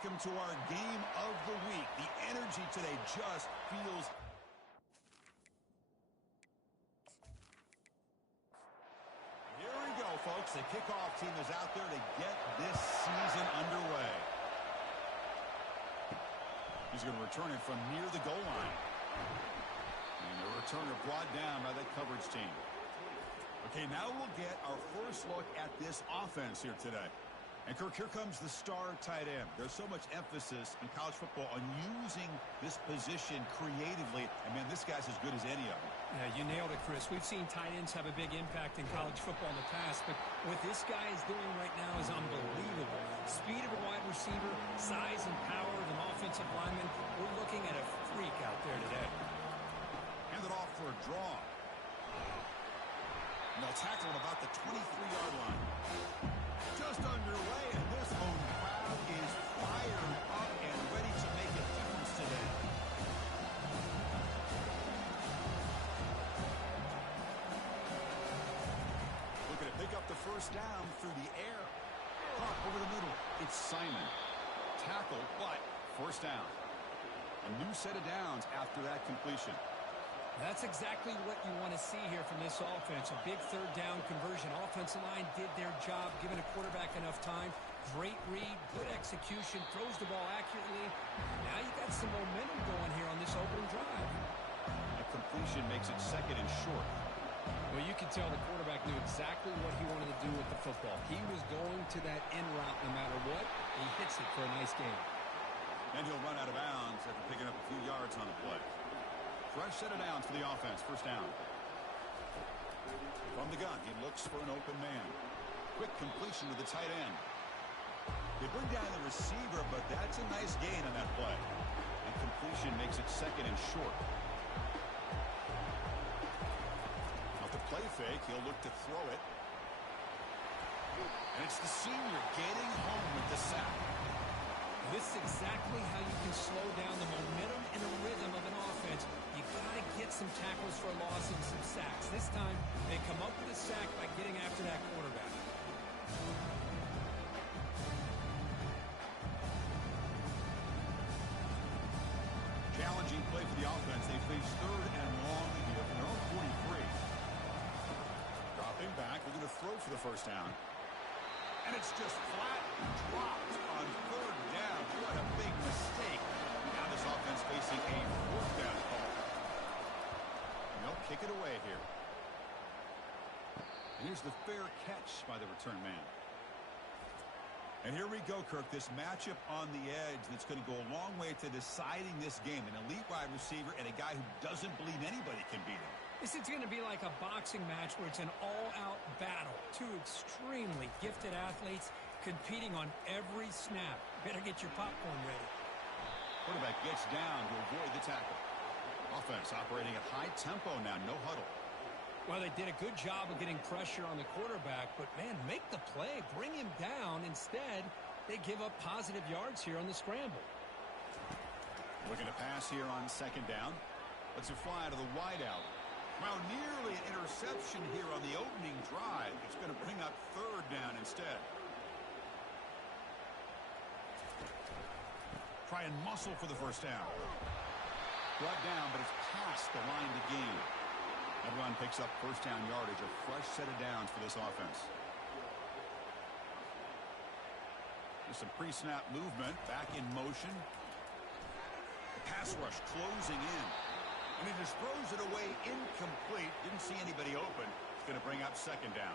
welcome to our game of the week. The energy today just feels... Here we go, folks. The kickoff team is out there to get this season underway. He's going to return it from near the goal line. And the returner brought down by that coverage team. Okay, now we'll get our first look at this offense here today. And, Kirk, here comes the star tight end. There's so much emphasis in college football on using this position creatively. And, man, this guy's as good as any of them. Yeah, you nailed it, Chris. We've seen tight ends have a big impact in college football in the past, but what this guy is doing right now is unbelievable. Speed of a wide receiver, size and power of an offensive lineman. We're looking at a freak out there today. Hand it off for a draw. And they'll tackle him about the 23-yard line. Just underway, and this home crowd is fired up and ready to make a difference today. Looking to pick up the first down through the air. Pop over the middle. It's Simon. Tackle, but first down. A new set of downs after that completion. That's exactly what you want to see here from this offense. A big third down conversion. Offensive line did their job, giving a quarterback enough time. Great read, good execution, throws the ball accurately. Now you got some momentum going here on this opening drive. A completion makes it second and short. Well, you can tell the quarterback knew exactly what he wanted to do with the football. He was going to that end route no matter what. He hits it for a nice gain. And he'll run out of bounds after picking up a few yards on the play. Fresh set of downs for the offense. First down. From the gun, he looks for an open man. Quick completion to the tight end. They bring down the receiver, but that's a nice gain on that play. And completion makes it second and short. Off the play fake, he'll look to throw it. And it's the senior getting home with the sack. This is exactly how you can slow down the momentum and the rhythm of an offense. You got to get some tackles for a loss and some sacks. This time, they come up with a sack by getting after that quarterback. Challenging play for the offense. They face third and long here from their own 43. Dropping back. We're going to throw for the first down. And it's just flat dropped on third down. What a big mistake. Now this offense facing a fourth down call. And they'll kick it away here. And here's the fair catch by the return man. And here we go, Kirk. This matchup on the edge that's going to go a long way to deciding this game. An elite wide receiver and a guy who doesn't believe anybody can beat him. This is going to be like a boxing match where it's an all-out battle. Two extremely gifted athletes competing on every snap. Better get your popcorn ready. Quarterback gets down to avoid the tackle. Offense operating at high tempo now, no huddle. Well, they did a good job of getting pressure on the quarterback, but, man, make the play. Bring him down. Instead, they give up positive yards here on the scramble. Looking to pass here on second down. Let's it fly to the wideout. Well, nearly an interception here on the opening drive. It's going to bring up third down instead. Try and muscle for the first down. Brought down, but it's past the line to gain. That run picks up first down yardage, a fresh set of downs for this offense. There's some pre-snap movement, back in motion. The pass rush closing in. And he just throws it away incomplete. Didn't see anybody open. It's going to bring up second down.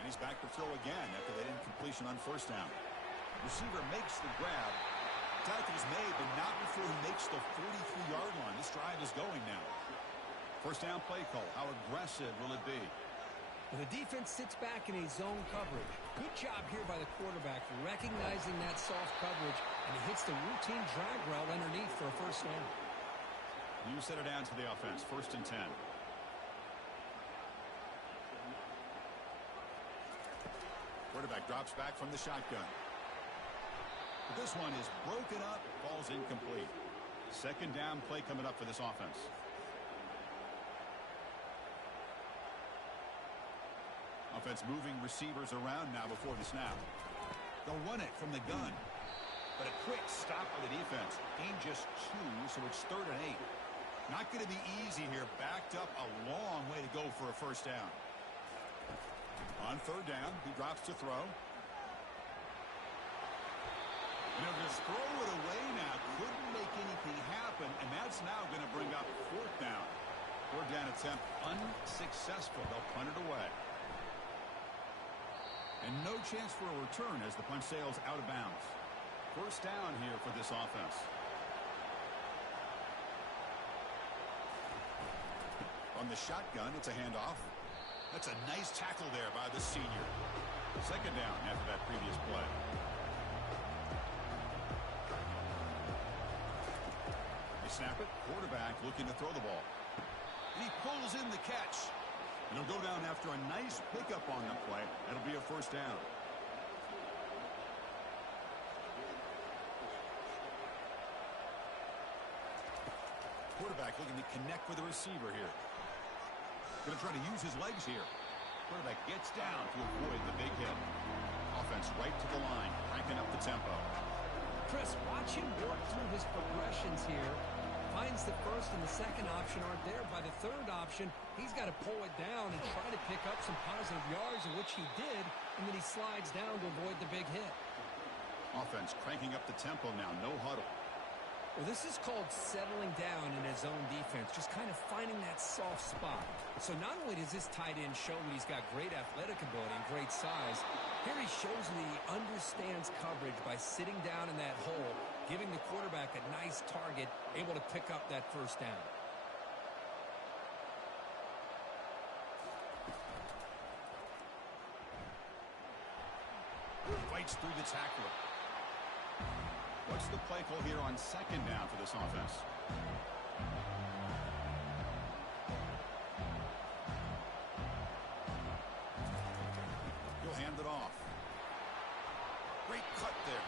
And he's back to throw again after that incompletion on first down. Receiver makes the grab. Tackle is made, but not before he makes the 43-yard line. This drive is going now. First down play call. How aggressive will it be? Well, the defense sits back in a zone coverage. Good job here by the quarterback recognizing that soft coverage, and he hits the routine drag route underneath for a first down. New set of downs for the offense. First and 10. Quarterback drops back from the shotgun. But this one is broken up, falls incomplete. Second down play coming up for this offense. Offense moving receivers around now before the snap. They'll run it from the gun. But a quick stop by the defense. Gain just 2, so it's 3rd and 8. Not going to be easy here. Backed up a long way to go for a first down. On 3rd down, he drops to throw. And he'll just throw it away now. Couldn't make anything happen, and that's now going to bring up 4th down. 4th down attempt unsuccessful. They'll punt it away. And no chance for a return as the punt sails out of bounds. First down here for this offense. On the shotgun, it's a handoff. That's a nice tackle there by the senior. 2nd down after that previous play. They snap it. Quarterback looking to throw the ball. And he pulls in the catch. And he'll go down after a nice pickup on the play. That'll be a first down. Quarterback looking to connect with the receiver here. Going to try to use his legs here. Quarterback gets down to avoid the big hit. Offense right to the line, cranking up the tempo. Chris, watch him work through his progressions here. Finds the 1st and the 2nd option aren't there. By the 3rd option, he's got to pull it down and try to pick up some positive yards, in which he did, and then he slides down to avoid the big hit. Offense cranking up the tempo now, no huddle. Well, this is called settling down in his zone defense, just kind of finding that soft spot. So not only does this tight end show that he's got great athletic ability and great size, here he shows that he understands coverage by sitting down in that hole, giving the quarterback a nice target, able to pick up that first down. Fights through the tackler. What's the play call here on 2nd down for this offense? He'll hand it off. Great cut there.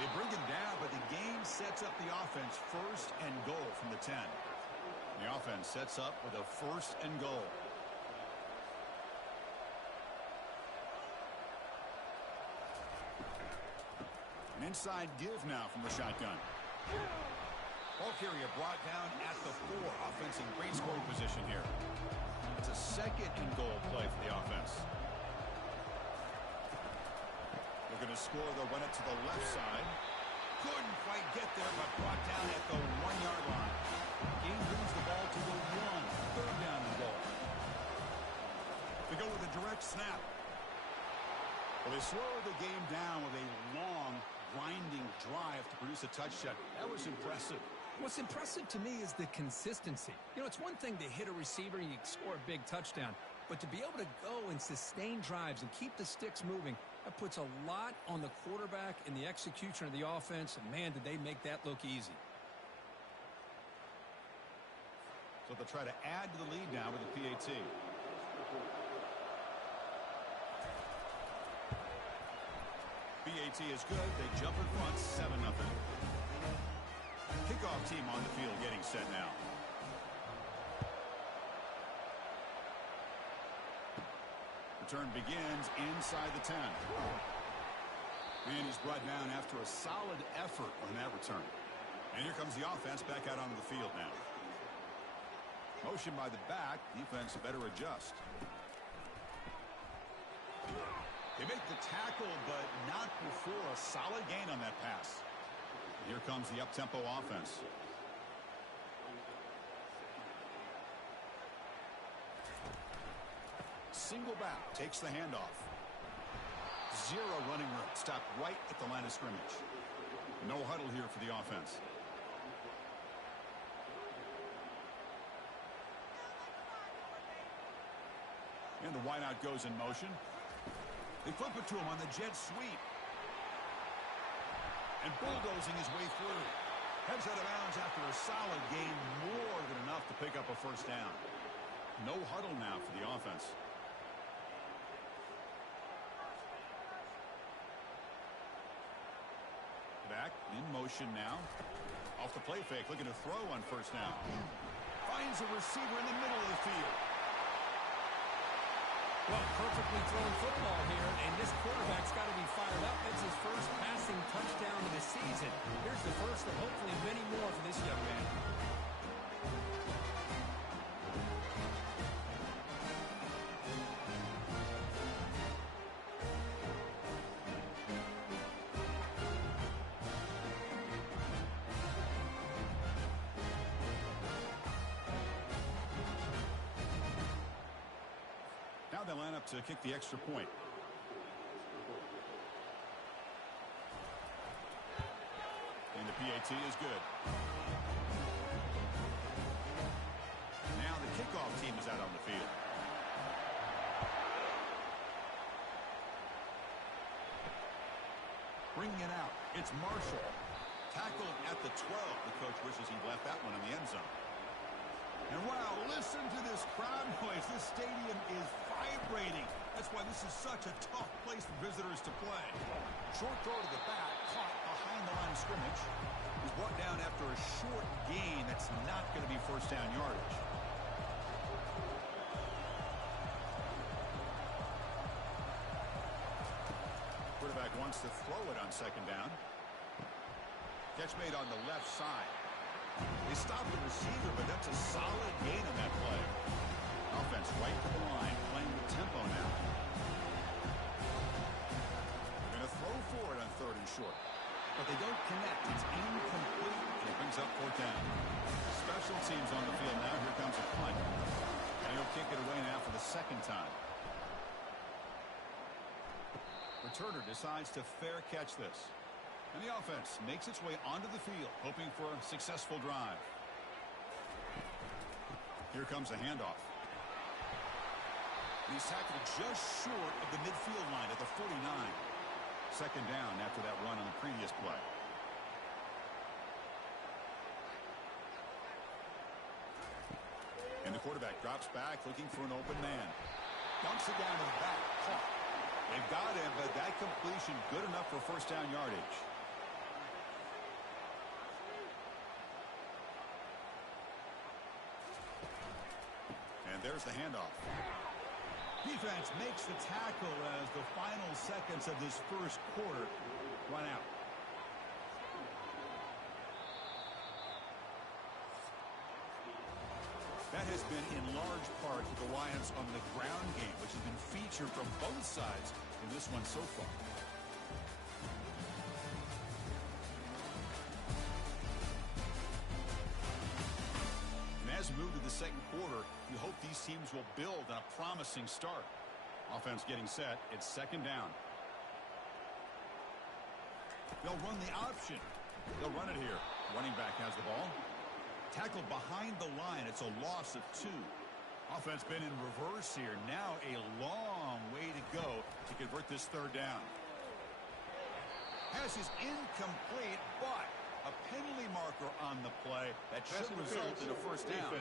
They bring him down, but the game sets up the offense 1st and goal from the 10. The offense sets up with a 1st and goal. An inside give now from the shotgun. Ball carrier brought down at the 4. Offense in great scoring position here. It's a 2nd and goal play for the offense. They're going to score. They'll run it to the left side. Couldn't quite get there, but brought down at the 1-yard line. Game brings the ball to the 1. 3rd down and goal. They go with a direct snap. Well, they slow the game down with a long, grinding drive to produce a touchdown. That was impressive. What's impressive to me is the consistency. You know, it's one thing to hit a receiver and you score a big touchdown, but to be able to go and sustain drives and keep the sticks moving, that puts a lot on the quarterback and the execution of the offense, and man, did they make that look easy. So they'll try to add to the lead now with the PAT. PAT is good. They jump in front, 7-0. Kickoff team on the field getting set now. Return begins inside the 10. And he's brought down after a solid effort on that return. And here comes the offense back out onto the field now. Motion by the back. Defense better adjust. They make the tackle, but not before a solid gain on that pass. Here comes the up-tempo offense. Single back, takes the handoff. 0 running room, stopped right at the line of scrimmage. No huddle here for the offense. And the wideout goes in motion. They flip it to him on the jet sweep. And bulldozing his way through. Heads out of bounds after a solid gain, more than enough to pick up a first down. No huddle now for the offense. Back in motion now. Off the play fake, looking to throw on first down. Finds a receiver in the middle of the field. Well, perfectly thrown football here, and this quarterback's got to be fired up. It's his to kick the extra point. And the PAT is good. Now the kickoff team is out on the field. Bringing it out, it's Marshall. Tackled at the 12. The coach wishes he left that one in the end zone. And wow, listen to this crowd noise. This stadium is vibrating. That's why this is such a tough place for visitors to play. Short throw to the back, caught behind the line of scrimmage. He's brought down after a short gain. That's not going to be first down yardage. Quarterback wants to throw it on second down. Catch made on the left side. They stopped the receiver, but that's a solid gain on that play. Offense right to the line, playing with tempo now. They're going to throw for it on third and short. But they don't connect. It's incomplete, and it brings up fourth down. Special teams on the field now. Here comes a punt. And he'll kick it away now for the second time. Returner decides to fair catch this. And the offense makes its way onto the field, hoping for a successful drive. Here comes a handoff. He's tackled just short of the midfield line at the 49. Second down after that run on the previous play. And the quarterback drops back, looking for an open man. Dumps it down to the back, caught. They've got him, but that completion good enough for first down yardage. And there's the handoff. Defense makes the tackle as the final seconds of this first quarter run out. That has been in large part the reliance on the ground game, which has been featured from both sides in this one so far. As we move to the second quarter, you hope these teams will build on a promising start. Offense getting set. It's second down. They'll run the option. They'll run it here. Running back has the ball. Tackled behind the line. It's a loss of 2. Offense been in reverse here. Now a long way to go to convert this third down. Pass is incomplete, but a penalty marker on the play that should result in a first down.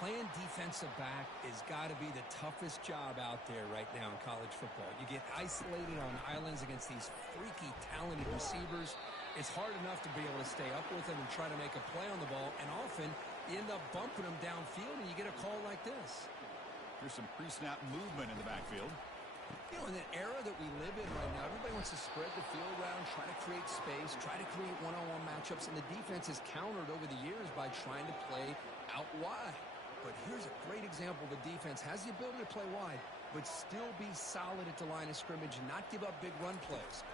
Playing defensive back has got to be the toughest job out there right now in college football. You get isolated on islands against these freaky, talented receivers. It's hard enough to be able to stay up with them and try to make a play on the ball, and often you end up bumping them downfield and you get a call like this. There's some pre-snap movement in the backfield. You know, in the era that we live in right now, everybody wants to spread the field around, try to create space, try to create one-on-one matchups, and the defense has countered over the years by trying to play out wide. But here's a great example. The defense has the ability to play wide, but still be solid at the line of scrimmage and not give up big run plays.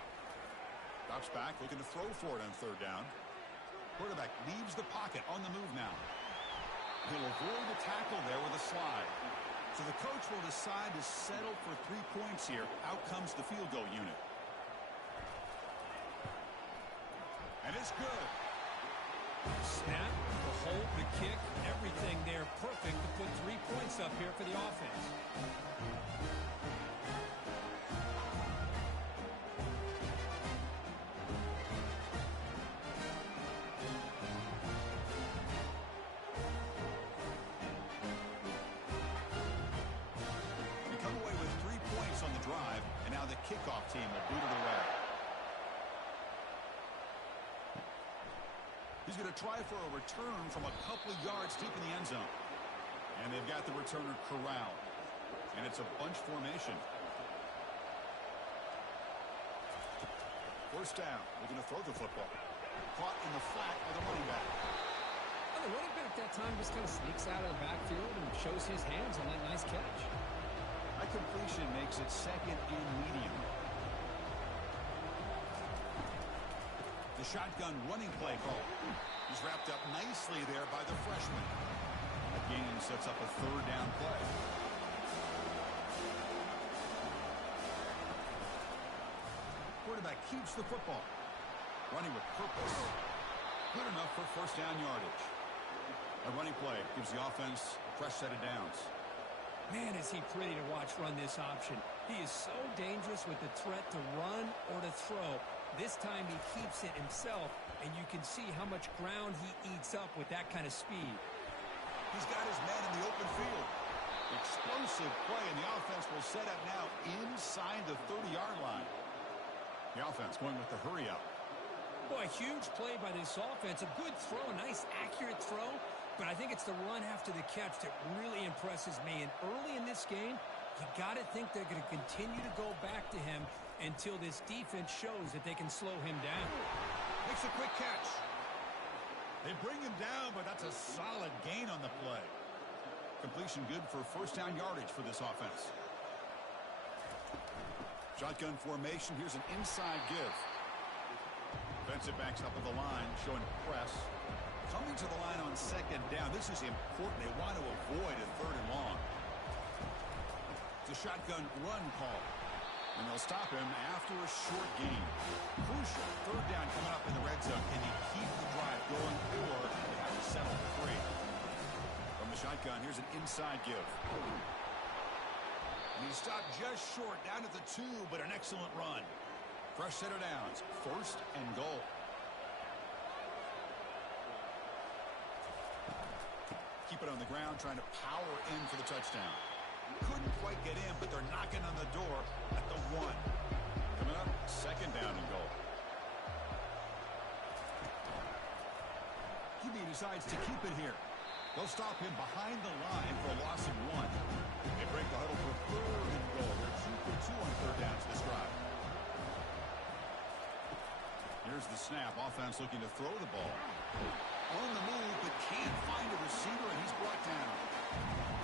Drops back, looking to throw for it on third down. Quarterback leaves the pocket on the move now. He'll avoid the tackle there with a slide. So the coach will decide to settle for 3 points here. Out comes the field goal unit. And it's good. Snap, the hold, the kick, everything there perfect to put 3 points up here for the offense. We come away with 3 points on the drive, and now the kickoff team will boot it away. He's going to try for a return from a couple of yards deep in the end zone. And they've got the returner corralled. And it's a bunch formation. First down. They're going to throw the football. Caught in the flat by the running back. Well, the running back that time just kind of sneaks out of the backfield and shows his hands on that nice catch. That completion makes it second and medium. The shotgun running play call. He's wrapped up nicely there by the freshman. gain sets up a third down play. Quarterback keeps the football. Running with purpose. Good enough for first down yardage. A running play gives the offense a fresh set of downs. Man, is he pretty to watch run this option. He is so dangerous with the threat to run or to throw. This time he keeps it himself, and you can see how much ground he eats up with that kind of speed. He's got his man in the open field. Explosive play, and the offense will set up now inside the 30-yard line. The offense going with the hurry up. Boy, huge play by this offense. A good throw, a nice accurate throw. But I think it's the run after the catch that really impresses me. And early in this game, you got to think they're going to continue to go back to him until this defense shows that they can slow him down. Makes a quick catch. They bring him down, but that's a solid gain on the play. Completion good for first down yardage for this offense. Shotgun formation. Here's an inside give. Defensive backs up at the line, showing press. Coming to the line on second down. This is important. They want to avoid a third and long. It's a shotgun run call. And they'll stop him after a short gain. Crucial third down coming up in the red zone. Can he keep the drive going, or they have to settle for 3? From the shotgun, here's an inside give. And he stopped just short, down at the 2, but an excellent run. Fresh set of downs, first and goal. Keep it on the ground, trying to power in for the touchdown. Couldn't quite get in, but they're knocking on the door at the 1. Coming up, second down and goal. QB decides to keep it here. They'll stop him behind the line for a loss of 1. They break the huddle for third and goal. They're 2 for 2 on third downs this drive. Here's the snap. Offense looking to throw the ball. On the move, but can't find a receiver, and he's brought down.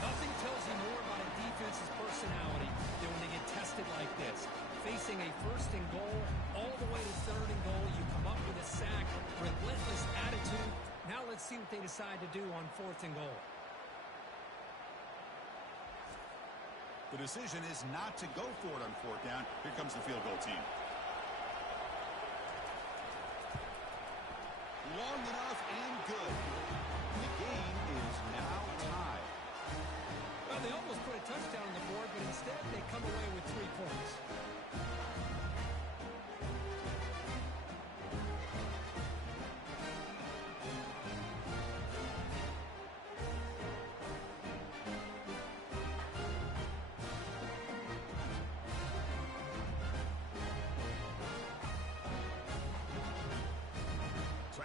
Nothing tells you more about a defense's personality than when they get tested like this. Facing a first and goal, all the way to third and goal, you come up with a sack, relentless attitude. Now let's see what they decide to do on fourth and goal. The decision is not to go for it on fourth down. Here comes the field goal team. Long enough and good. The game is now tied. Well, they almost put a touchdown on the board, but instead they come away with 3 points.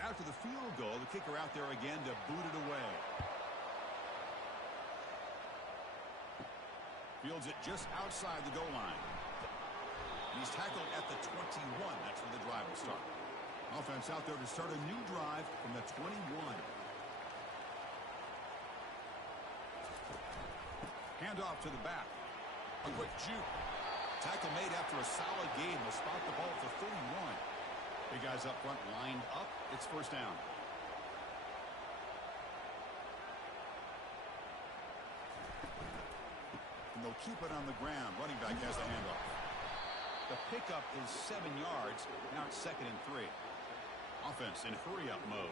After the field goal, the kicker out there again to boot it away. Fields it just outside the goal line. And he's tackled at the 21. That's where the drive will start. Offense out there to start a new drive from the 21. Handoff to the back. A quick juke. Tackle made after a solid gain. Will spot the ball for 31. Big guys up front lined up. It's first down. And they'll keep it on the ground. Running back has the handoff. The pickup is 7 yards. Now it's second and 3. Offense in hurry-up mode.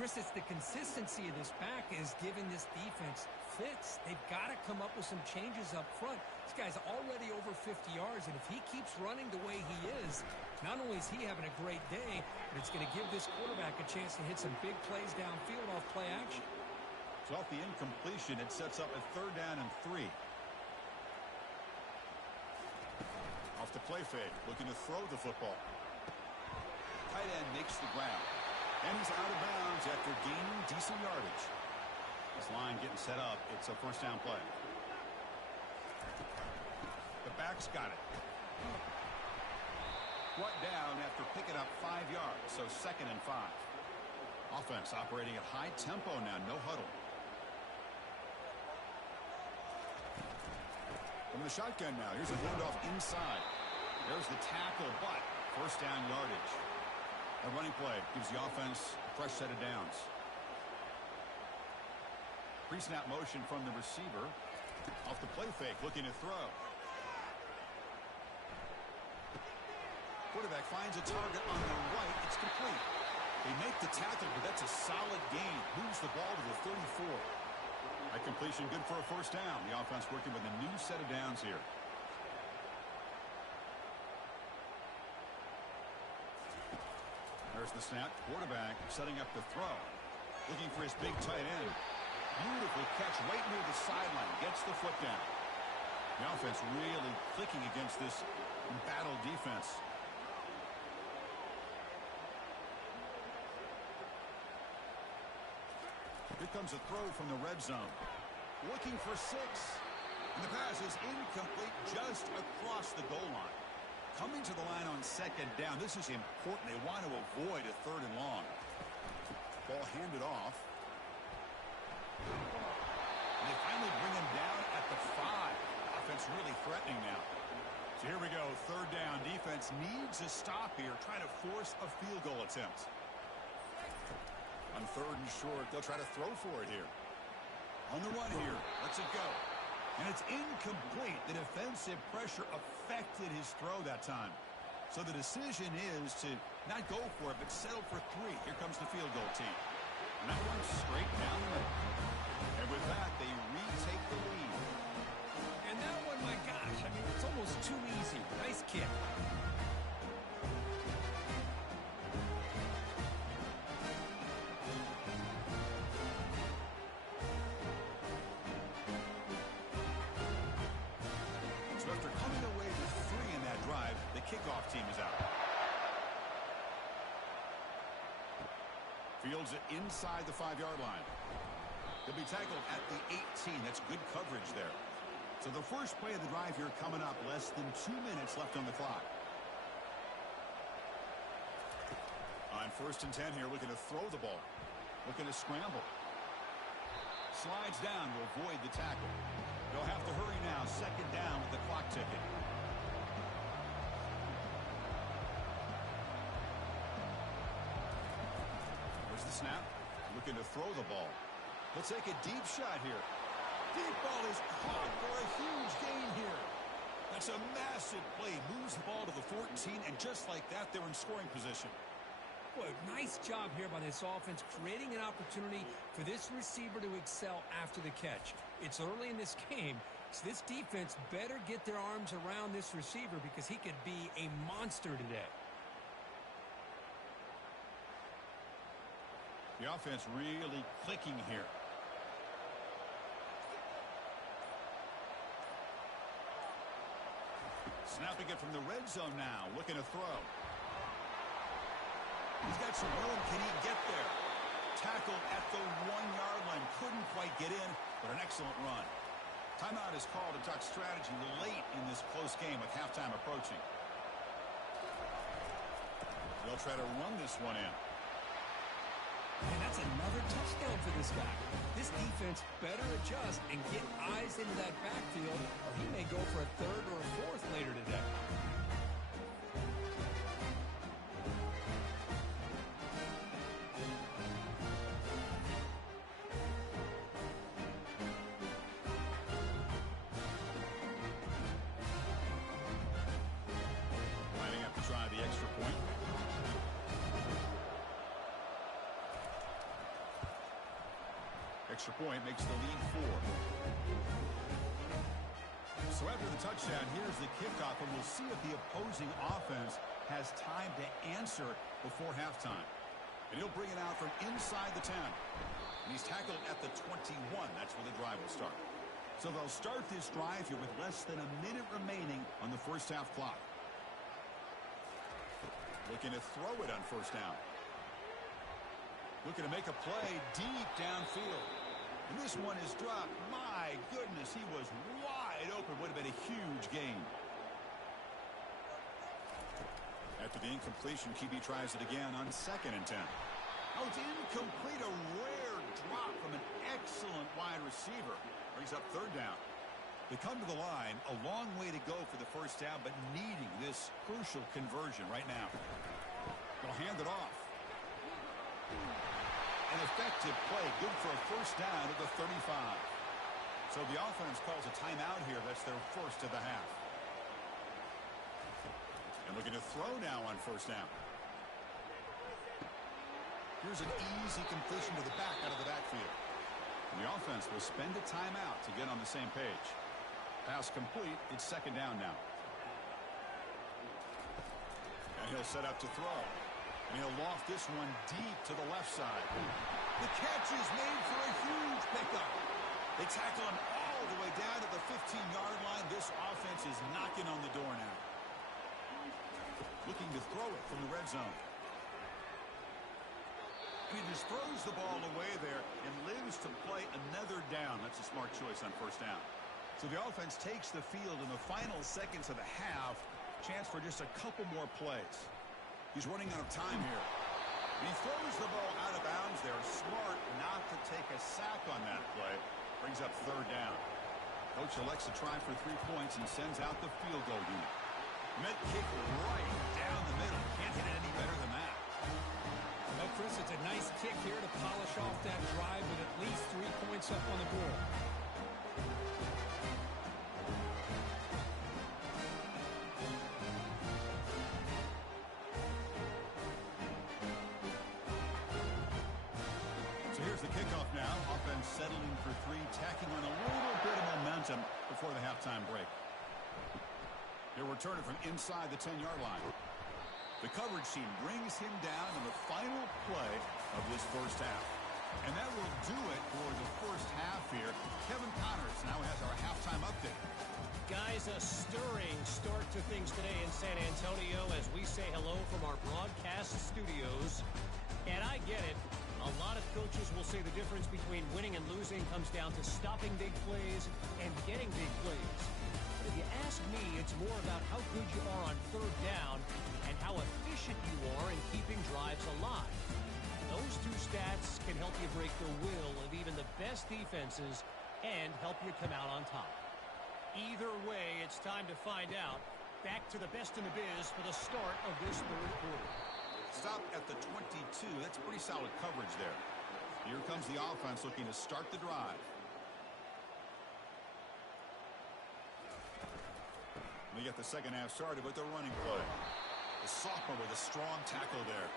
Chris, it's the consistency of this back is giving this defense fits. They've got to come up with some changes up front. This guy's already over 50 yards, and if he keeps running the way he is, not only is he having a great day, but it's going to give this quarterback a chance to hit some big plays downfield off play action. So off the incompletion, it sets up a third down and 3. Off the play fake, looking to throw the football. Tight end makes the grab. And he's out of bounds after gaining decent yardage. This line getting set up. It's a first down play. The back's got it. Brought down after picking up 5 yards, so second and 5. Offense operating at high tempo now, no huddle. From the shotgun now, here's a handoff inside. There's the tackle, but first down yardage. A running play gives the offense a fresh set of downs. Pre-snap motion from the receiver. Off the play fake, looking to throw. Quarterback finds a target on the right. It's complete. They make the tackle, but that's a solid gain. Moves the ball to the 34. That completion good for a first down. The offense working with a new set of downs here. There's the snap. Quarterback setting up the throw. Looking for his big tight end. Beautiful catch right near the sideline. Gets the foot down. The offense really clicking against this embattled defense. Here comes a throw from the red zone. Looking for 6. And the pass is incomplete just across the goal line. Coming to the line on second down. This is important. They want to avoid a 3rd and long. Ball handed off. And they finally bring him down at the 5. Offense really threatening now. So here we go. 3rd down. Defense needs a stop here. Trying to force a field goal attempt. On 3rd and short, they'll try to throw for it here. On the run here. Lets it go. And it's incomplete. The defensive pressure affected his throw that time. So the decision is to not go for it, but settle for 3. Here comes the field goal team. And that one's straight down the middle. And with that, they retake the lead. And that one, my gosh, I mean, it's almost too easy. Nice kick. Kickoff team is out. Fields it inside the 5-yard line. He'll be tackled at the 18. That's good coverage there. So the first play of the drive here coming up. Less than 2 minutes left on the clock. On 1st and 10 here, looking to throw the ball. Looking to scramble. Slides down to avoid the tackle. They'll have to hurry now. 2nd down with the clock ticking. Snap, looking to throw the ball. He'll take a deep shot here. Deep ball is caught for a huge gain here. That's a massive play. Moves the ball to the 14, and just like that, they're in scoring position. Boy, nice job here by this offense, creating an opportunity for this receiver to excel after the catch. It's early in this game, so this defense better get their arms around this receiver because he could be a monster today. The offense really clicking here. Snapping it from the red zone now. Looking to throw. He's got some room. Can he get there? Tackled at the 1-yard line. Couldn't quite get in, but an excellent run. Timeout is called to talk strategy late in this close game with halftime approaching. They'll try to run this one in. And that's another touchdown for this guy. This defense better adjust and get eyes into that backfield, or he may go for a 3rd or a 4th later today. Lining up to try the extra point. Extra point makes the lead 4. So after the touchdown, here's the kickoff, and we'll see if the opposing offense has time to answer before halftime. And he'll bring it out from inside the 10. And he's tackled at the 21. That's where the drive will start. So they'll start this drive here with less than a minute remaining on the first half clock. Looking to throw it on 1st down. Looking to make a play deep downfield. And this one is dropped. My goodness, he was wide open. Would have been a huge gain. After the incompletion, QB tries it again on 2nd and 10. Oh, it's incomplete. A rare drop from an excellent wide receiver. Brings up 3rd down. They come to the line. A long way to go for the first down, but needing this crucial conversion right now. They'll hand it off. An effective play, good for a first down at the 35. So the offense calls a timeout here. That's their first of the half. And looking to throw now on first down. Here's an easy completion to the back out of the backfield. And the offense will spend a timeout to get on the same page. Pass complete. It's second down now. And he'll set up to throw. And he'll loft this one deep to the left side. The catch is made for a huge pickup. They tackle him all the way down to the 15-yard line. This offense is knocking on the door now. Looking to throw it from the red zone. He just throws the ball away there and lives to play another down. That's a smart choice on first down. So the offense takes the field in the final seconds of the half. Chance for just a couple more plays. He's running out of time here. He throws the ball out of bounds there. Smart not to take a sack on that play. Brings up third down. Coach elects to try for 3 points and sends out the field goal unit. Met kick right down the middle. Can't hit it any better than that. Well, Chris, it's a nice kick here to polish off that drive with at least 3 points up on the board. So here's the kickoff now. Offense settling for 3, tacking on a little bit of momentum before the halftime break. He'll return it from inside the 10-yard line. The coverage team brings him down in the final play of this first half. And that will do it for the first half here. Kevin Connors now has our halftime update. Guys, a stirring start to things today in San Antonio as we say hello from our broadcast studios. And I get it. A lot of coaches will say the difference between winning and losing comes down to stopping big plays and getting big plays. But if you ask me, it's more about how good you are on third down and how efficient you are in keeping drives alive. Those two stats can help you break the will of even the best defenses and help you come out on top. Either way, it's time to find out. Back to the best in the biz for the start of this third quarter. Stop at the 22. That's pretty solid coverage there. Here comes the offense looking to start the drive. We get the second half started with the running play. The sophomore with a strong tackle there.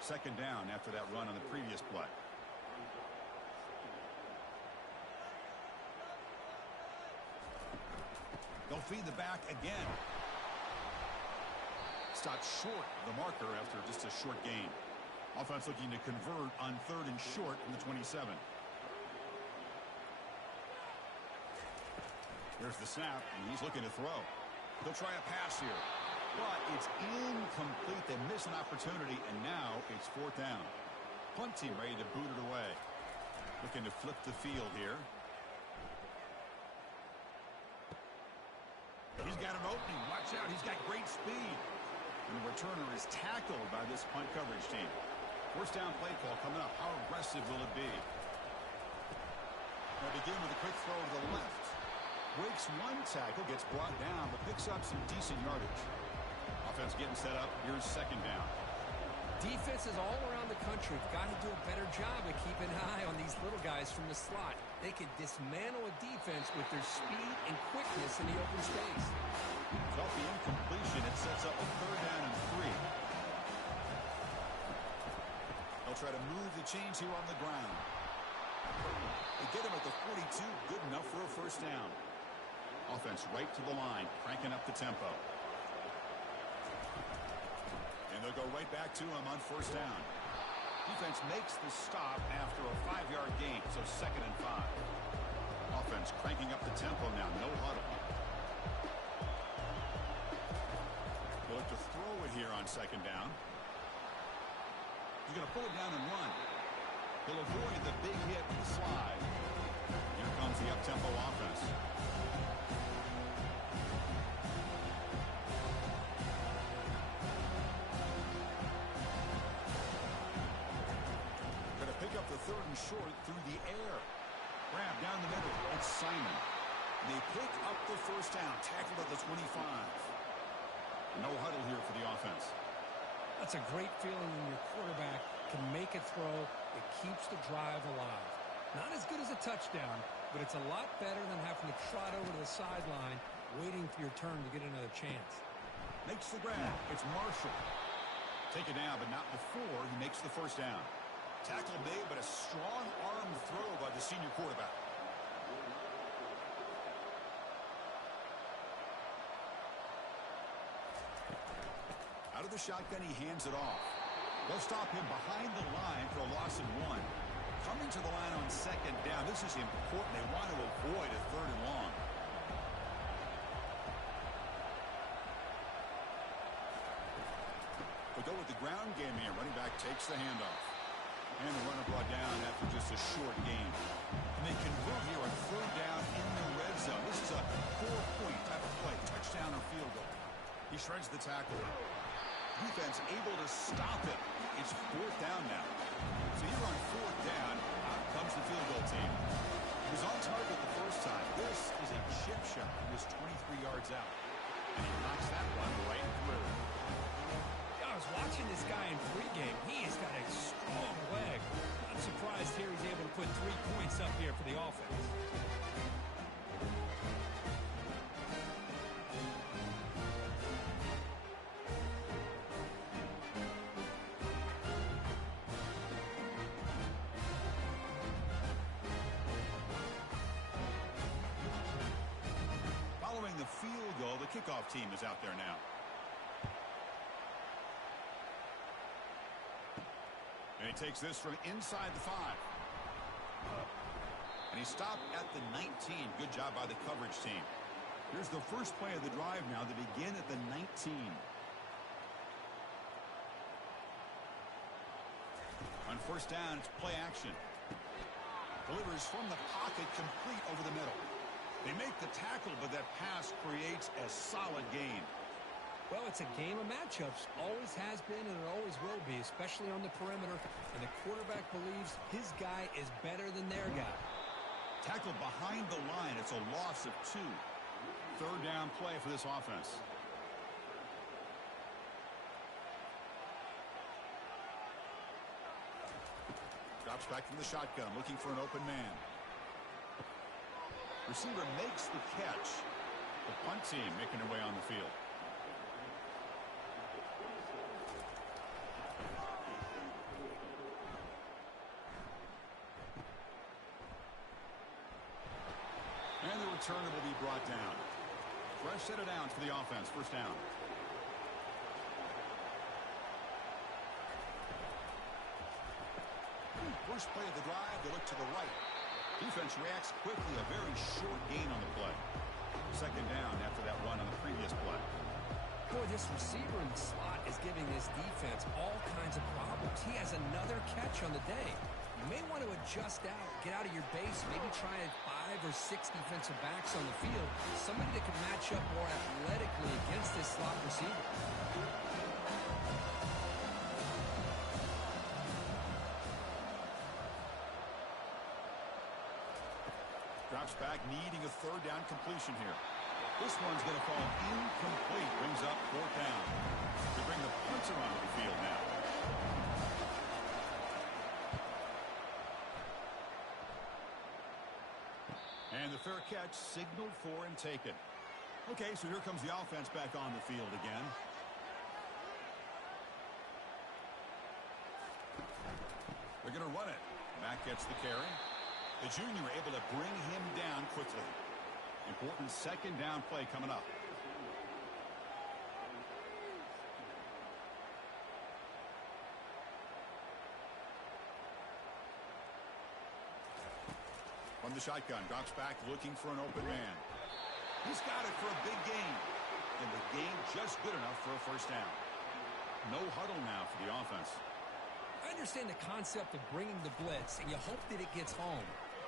Second down after that run on the previous play. They'll feed the back again. Stopped short of the marker after just a short gain. Offense looking to convert on third and short from the 27. Here's the snap, and he's looking to throw. They'll try a pass here, but it's incomplete. They miss an opportunity, and now it's fourth down. Punt team ready to boot it away. Looking to flip the field here. He's got an opening. Watch out. He's got great speed. And the returner is tackled by this punt coverage team. First down play call coming up. How aggressive will it be? They'll begin with a quick throw to the left. Breaks one tackle, gets brought down, but picks up some decent yardage. Offense getting set up. Here's second down. Defenses all around the country have got to do a better job of keeping an eye on these little guys from the slot. They can dismantle a defense with their speed and quickness in the open space. Off the incompletion, it sets up a third down and 3. They'll try to move the chains here on the ground. They get him at the 42, good enough for a first down. Offense right to the line, cranking up the tempo. And they'll go right back to him on first down. Defense makes the stop after a 5-yard gain, so second and 5. Offense cranking up the tempo now, no huddle. They'll look to throw it here on second down. He's going to pull it down and run. He'll avoid the big hit and slide. Here comes the up-tempo offense. Going to pick up the third and short through the air. Grab down the middle. It's Simon. They pick up the first down. Tackled at the 25. No huddle here for the offense. That's a great feeling when your quarterback can make a throw It keeps the drive alive. Not as good as a touchdown, but it's a lot better than having to trot over to the sideline, waiting for your turn to get another chance. Makes the grab. It's Marshall. Take it down, but not before he makes the first down. Tackle made, but a strong arm throw by the senior quarterback. Out of the shotgun, he hands it off. They'll stop him behind the line for a loss of 1. Coming to the line on second down. This is important. They want to avoid a 3rd and long. They go with the ground game here. Running back takes the handoff. And the runner brought down after just a short gain. And they convert here on 3rd down in the red zone. This is a 4-point type of play. Touchdown or field goal. He shreds the tackle. Defense able to stop it. It's 4th down now. So here on 4th down, out comes the field goal team. He was on target the first time. This is a chip shot. He was 23 yards out. And he knocks that one right through. I was watching this guy in pregame. He has got a strong leg. I'm surprised here he's able to put 3 points up here for the offense. Following the field goal, the kickoff team is out there now. And he takes this from inside the 5. And he stopped at the 19. Good job by the coverage team. Here's the first play of the drive now. They begin at the 19. On first down, it's play action. Delivers from the pocket, complete over the middle. They make the tackle, but that pass creates a solid gain. Well, it's a game of matchups. Always has been and it always will be, especially on the perimeter. And the quarterback believes his guy is better than their guy. Tackle behind the line. It's a loss of 2. 3rd down play for this offense. Drops back from the shotgun, looking for an open man. Receiver makes the catch. The punt team making their way on the field. And the returner will be brought down. Fresh set of downs for the offense. First down. First play of the drive, they look to the right. Defense reacts quickly. A very short gain on the play. Second down after that run on the previous play. Boy, this receiver in the slot is giving this defense all kinds of problems. He has another catch on the day. You may want to adjust out, get out of your base, maybe try 5 or 6 defensive backs on the field. Somebody that can match up more athletically against this slot receiver. Drops back, needing a 3rd down completion here. This one's going to fall incomplete. Brings up 4th down. They bring the punter onto the field now. And the fair catch signaled for and taken. Okay, so here comes the offense back on the field again. They're going to run it. Mack gets the carry. The junior able to bring him down quickly. Important second down play coming up. From the shotgun, drops back looking for an open man. He's got it for a big gain. And the gain just good enough for a first down. No huddle now for the offense. I understand the concept of bringing the blitz, and you hope that it gets home.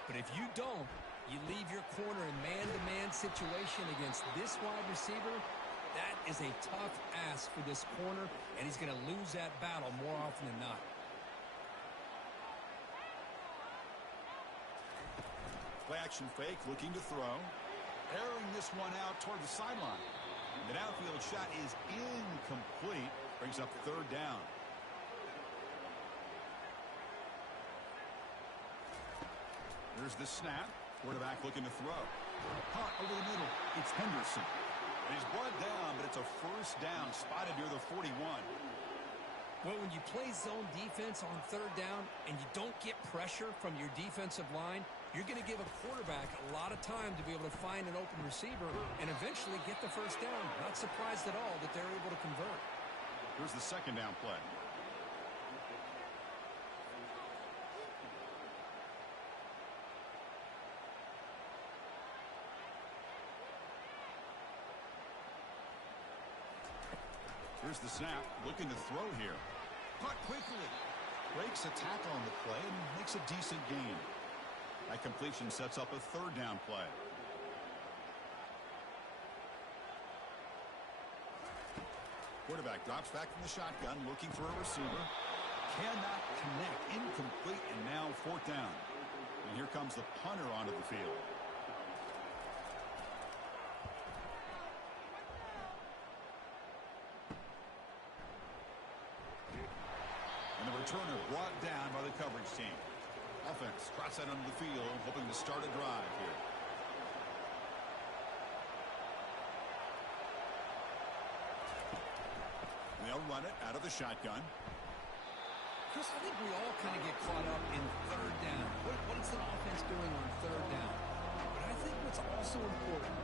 But if you don't, you leave your corner in man-to-man situation against this wide receiver. That is a tough ask for this corner, and he's going to lose that battle more often than not. Play action fake, looking to throw. Airing this one out toward the sideline. The downfield shot is incomplete. Brings up 3rd down. Here's the snap. Quarterback looking to throw. Caught over the middle. It's Henderson. He's brought down, but it's a first down spotted near the 41. Well, when you play zone defense on third down and you don't get pressure from your defensive line, you're going to give a quarterback a lot of time to be able to find an open receiver and eventually get the first down. Not surprised at all that they're able to convert. Here's the second down play. Here's the snap, looking to throw here. Caught quickly. Breaks a tackle on the play and makes a decent gain. That completion sets up a third down play. Quarterback drops back from the shotgun, looking for a receiver. Cannot connect. Incomplete, and now fourth down. And here comes the punter onto the field. And the returner brought down by the coverage team. Offense trots that onto the field, hoping to start a drive here. And they'll run it out of the shotgun. Chris, I think we all kind of get caught up in third down. What is the offense doing on third down? But I think what's also important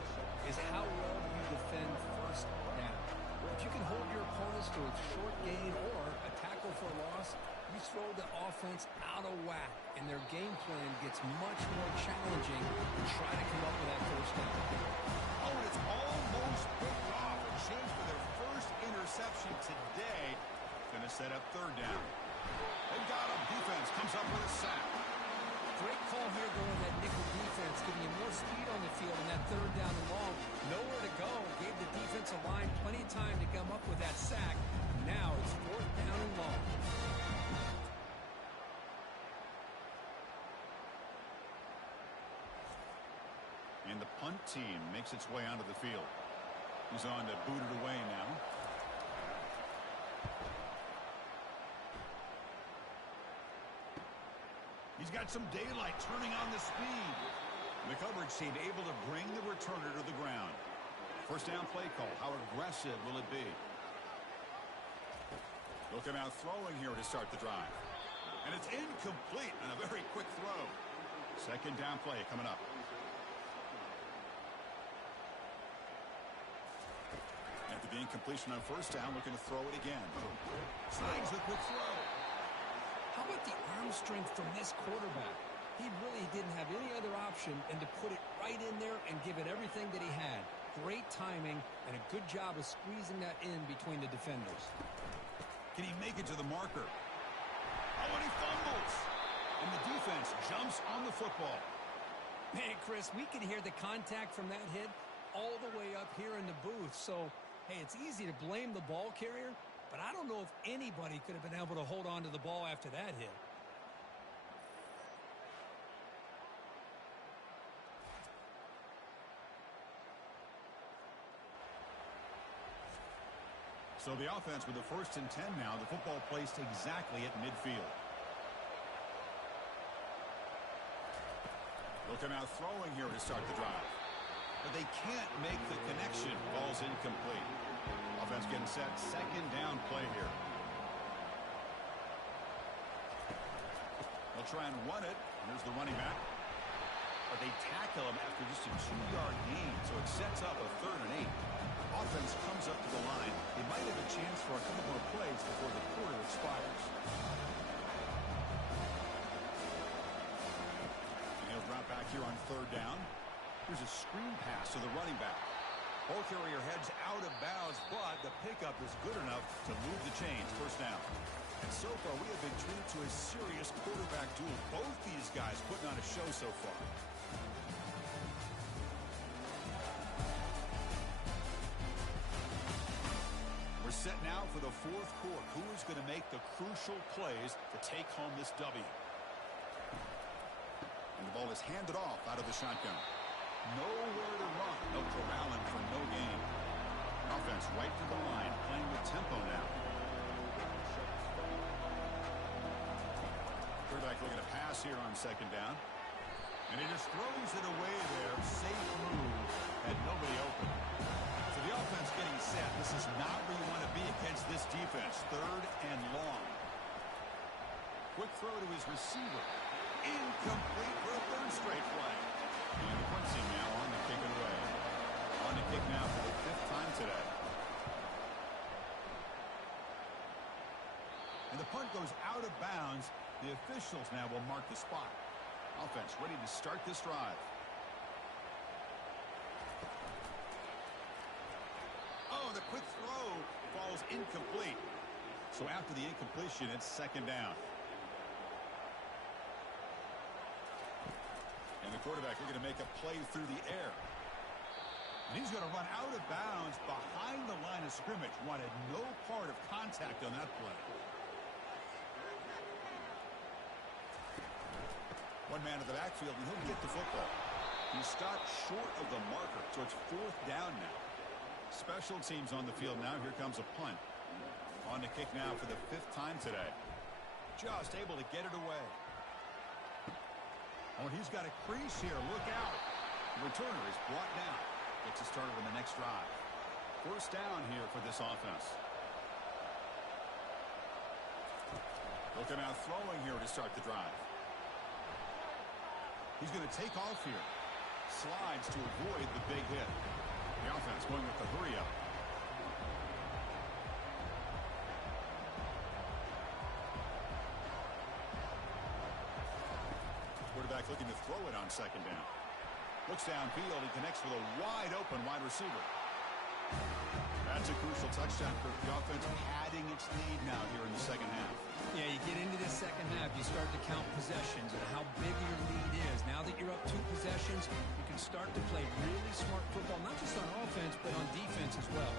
is how well you defend first down. If you can hold your opponents to a short gain or a tackle for a loss, you throw the offense out of whack, and their game plan gets much more challenging to try to come up with that first down. Oh, and it's almost picked off. A chance for their first interception today. Going to set up third down. They've got him. Defense comes up with a sack. Great call here going that nickel defense, giving you more speed on the field in that third down and long. Nowhere to go. Gave the defensive line plenty of time to come up with that sack. Now it's fourth down and long. And the punt team makes its way onto the field. He's on to boot it away now. He's got some daylight, turning on the speed. And the coverage team able to bring the returner to the ground. First down play call. How aggressive will it be? Looking out throwing here to start the drive. And it's incomplete on a very quick throw. Second down play coming up. After the incompletion on first down, looking to throw it again. Slides the quick throw. How about the arm strength from this quarterback? He really didn't have any other option than to put it right in there and give it everything that he had. Great timing and a good job of squeezing that in between the defenders. Can he make it to the marker? Oh, and he fumbles. And the defense jumps on the football. Man, Chris, we could hear the contact from that hit all the way up here in the booth. So, hey, it's easy to blame the ball carrier, but I don't know if anybody could have been able to hold on to the ball after that hit. So the offense with the 1st and 10 now. The football placed exactly at midfield. Looking out throwing here to start the drive. But they can't make the connection. Ball's incomplete. Offense getting set. Second down play here. They'll try and run it. Here's the running back. But they tackle him after just a 2-yard gain. So it sets up a 3rd and 8. Offense comes up to the line. They might have a chance for a couple more plays before the quarter expires. And he'll drop back here on 3rd down. Here's a screen pass to the running back. Ball carrier heads out of bounds, but the pickup is good enough to move the chains. First down. And so far, we have been treated to a serious quarterback duel. Both these guys putting on a show so far. We're set now for the 4th quarter. Who is going to make the crucial plays to take home this W? And the ball is handed off out of the shotgun. Nowhere to run. No corralling for no gain. Offense right to the line, playing with tempo now. Quarterback looking to pass here on 2nd down. And he just throws it away there. Safe move. Had nobody open. So the offense getting set. This is not where you want to be against this defense. 3rd and long. Quick throw to his receiver. Incomplete for a 3rd straight play. And Quincy now on the kick away. On the kick now for the 5th time today. And the punt goes out of bounds. The officials now will mark the spot. Offense ready to start this drive. Oh, the quick throw falls incomplete. So after the incompletion, it's 2nd down. And the quarterback looking to make a play through the air. And he's going to run out of bounds behind the line of scrimmage. Wanted no part of contact on that play. One man in the backfield, and he'll get the football. He stopped short of the marker, so it's 4th down now. Special teams on the field now. Here comes a punt. On the kick now for the 5th time today. Just able to get it away. Oh, and he's got a crease here. Look out. The returner is brought down. Gets us started on the next drive. 1st down here for this offense. Looking out throwing here to start the drive. He's going to take off here. Slides to avoid the big hit. The offense going with the hurry up. Quarterback looking to throw it on 2nd down. Looks downfield. He connects with a wide open wide receiver. That's a crucial touchdown for the offense, padding its lead now here in the 2nd half. Yeah, you get into the 2nd half, you start to count possessions and how big your lead is. Now that you're up 2 possessions, you can start to play really smart football, not just on offense, but on defense as well.